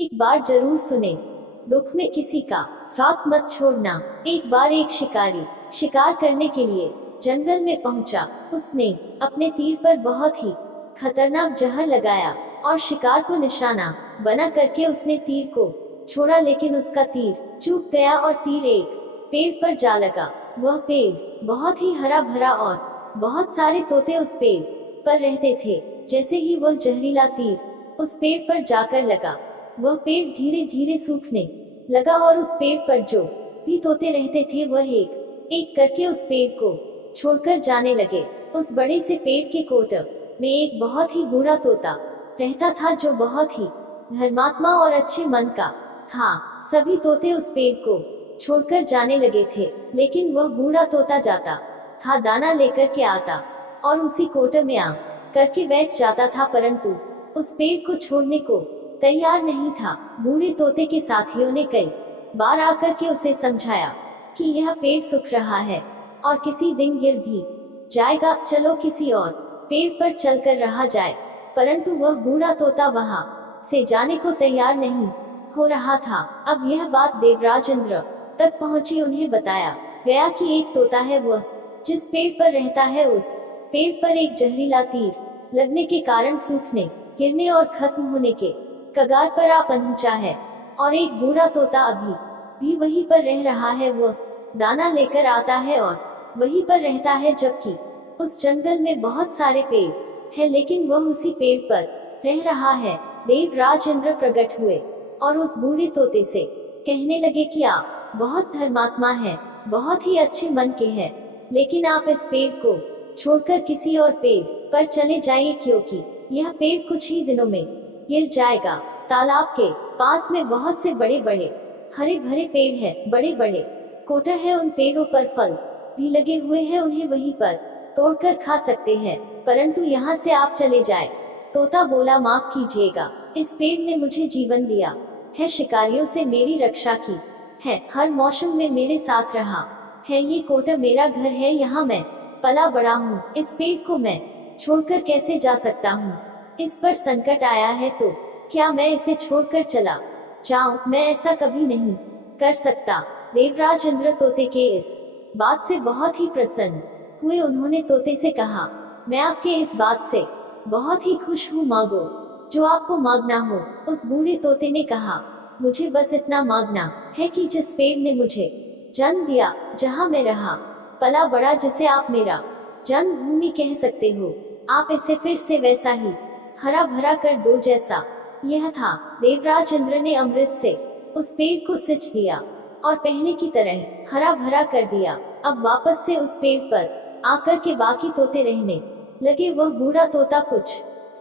एक बार जरूर सुने, दुख में किसी का साथ मत छोड़ना। एक बार एक शिकारी शिकार करने के लिए जंगल में पहुंचा। उसने अपने तीर पर बहुत ही खतरनाक जहर लगाया और शिकार को निशाना बना करके उसने तीर को छोड़ा, लेकिन उसका तीर चूक गया और तीर एक पेड़ पर जा लगा। वह पेड़ बहुत ही हरा भरा और बहुत सारे तोते उस पेड़ पर रहते थे। जैसे ही वह जहरीला तीर उस पेड़ पर जाकर लगा, वह पेड़ धीरे धीरे सूखने लगा और उस पेड़ पर जो भी तोते रहते थे वह एक एक करके उस पेड़ को छोड़कर जाने लगे। उस बड़े से पेड़ के कोटब में एक बहुत ही बूढ़ा तोता रहता था, जो बहुत ही धर्मात्मा और अच्छे मन का था। सभी तोते उस पेड़ को छोड़कर जाने लगे थे, लेकिन वह बूढ़ा तोता जाता था, दाना लेकर के आता और उसी कोटब में आ करके बैठ जाता था, परंतु उस पेड़ को छोड़ने को तैयार नहीं था। बूढ़े तोते के साथियों ने कई बार आकर के उसे समझाया कि यह पेड़ सूख रहा है और किसी दिन गिर भी जाएगा, चलो किसी और पेड़ पर चलकर रहा जाए। परंतु वह बूढ़ा तोता वहां से जाने को तैयार नहीं हो रहा था। अब यह बात देवराज इंद्र तक पहुंची। उन्हें बताया गया कि एक तोता है, वह जिस पेड़ पर रहता है उस पेड़ पर एक जहरीला तीर लगने के कारण सूखने, गिरने और खत्म होने के कगार पर आ पहुंचा है, और एक बूढ़ा तोता अभी भी वहीं पर रह रहा है। वह दाना लेकर आता है और वहीं पर रहता है, जबकि उस जंगल में बहुत सारे पेड़ है, लेकिन वह उसी पेड़ पर रह रहा है। देवराज इंद्र प्रकट हुए और उस बूढ़े तोते से कहने लगे कि आप बहुत धर्मात्मा है, बहुत ही अच्छे मन के हैं, लेकिन आप इस पेड़ को छोड़कर किसी और पेड़ पर चले जाइए, क्योंकि यह पेड़ कुछ ही दिनों में गिर जाएगा। तालाब के पास में बहुत से बड़े बड़े हरे भरे पेड़ हैं, बड़े बड़े कोटर है, उन पेड़ों पर फल भी लगे हुए हैं, उन्हें वहीं पर तोड़कर खा सकते हैं, परंतु यहाँ से आप चले जाए। तोता बोला, माफ कीजिएगा, इस पेड़ ने मुझे जीवन दिया है, शिकारियों से मेरी रक्षा की है, हर मौसम में मेरे साथ रहा है, ये कोटर मेरा घर है, यहाँ मैं पला बड़ा हूँ, इस पेड़ को मैं छोड़कर कैसे जा सकता हूँ। इस पर संकट आया है तो क्या मैं इसे छोड़कर चला जाऊं? मैं ऐसा कभी नहीं कर सकता। देवराज इंद्र तोते के इस बात से बहुत ही प्रसन्न हुए। उन्होंने तोते से कहा, मैं आपके इस बात से बहुत ही खुश हूँ, मांगो जो आपको मांगना हो। उस बूढ़े तोते ने कहा, मुझे बस इतना मांगना है कि जिस पेड़ ने मुझे जन्म दिया, जहाँ मैं रहा पला बड़ा, जिसे आप मेरा जन्मभूमि कह सकते हो, आप इसे फिर से वैसा ही हरा भरा कर दो जैसा यह था। देवराज इंद्र ने अमृत से उस पेड़ को सिंच दिया और पहले की तरह हरा भरा कर दिया। अब वापस से उस पेड़ पर आकर के बाकी तोते रहने लगे। वह बूढ़ा तोता कुछ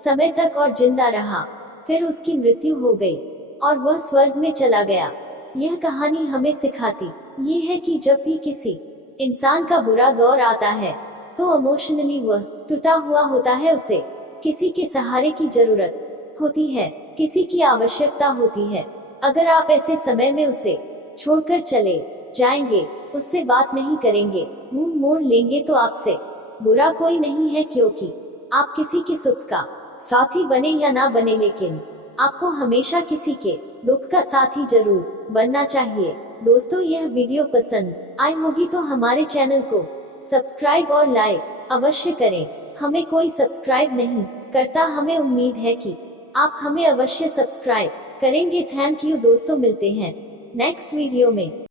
समय तक और जिंदा रहा, फिर उसकी मृत्यु हो गई और वह स्वर्ग में चला गया। यह कहानी हमें सिखाती ये है कि जब भी किसी इंसान का बुरा दौर आता है तो इमोशनली वह टूटा हुआ होता है, उसे किसी के सहारे की जरूरत होती है, किसी की आवश्यकता होती है। अगर आप ऐसे समय में उसे छोड़कर चले जाएंगे, उससे बात नहीं करेंगे, मुंह मोड़ लेंगे, तो आपसे बुरा कोई नहीं है, क्योंकि आप किसी के सुख का साथी बने या ना बने, लेकिन आपको हमेशा किसी के दुख का साथी जरूर बनना चाहिए। दोस्तों, यह वीडियो पसंद आई होगी तो हमारे चैनल को सब्सक्राइब और लाइक अवश्य करें। हमें कोई सब्सक्राइब नहीं करता, हमें उम्मीद है कि आप हमें अवश्य सब्सक्राइब करेंगे। थैंक यू दोस्तों, मिलते हैं नेक्स्ट वीडियो में।